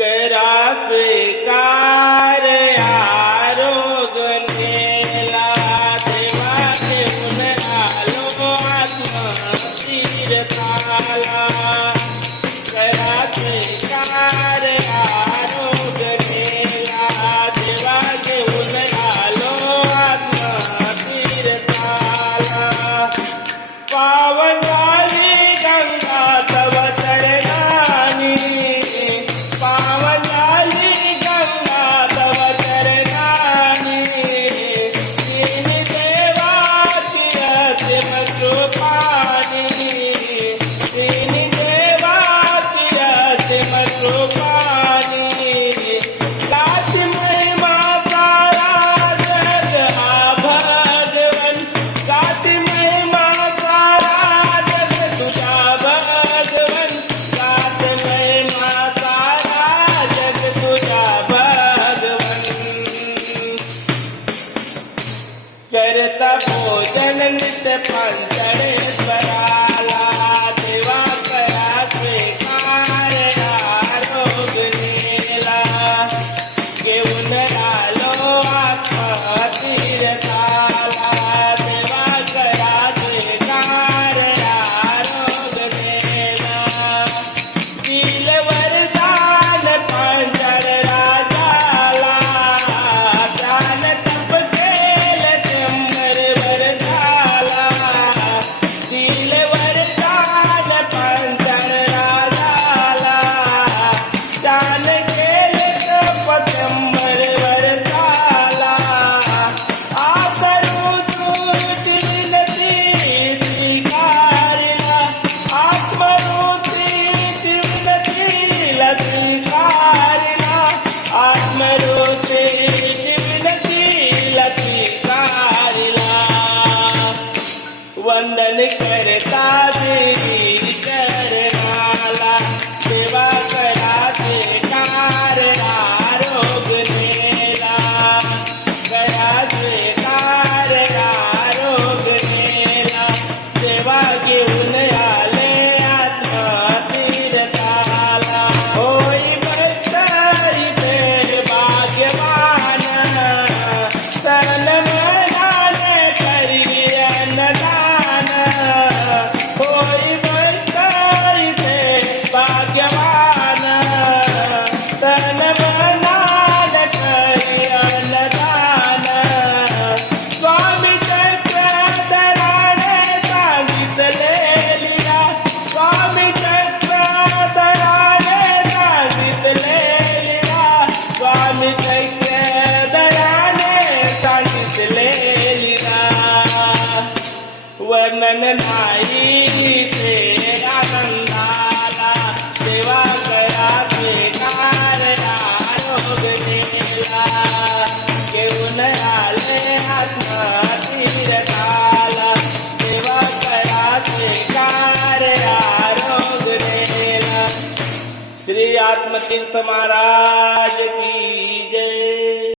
Good भोजन नित पंसरे वंदन करता देवी करणाला देवा वर्णन नाही आनंदाला सेवा करा बेकार आरोग केला घेऊन आले आत्मतीर्थाला सेवा करा बेकार आरोग नेला श्री आत्मतीर्थ महाराज की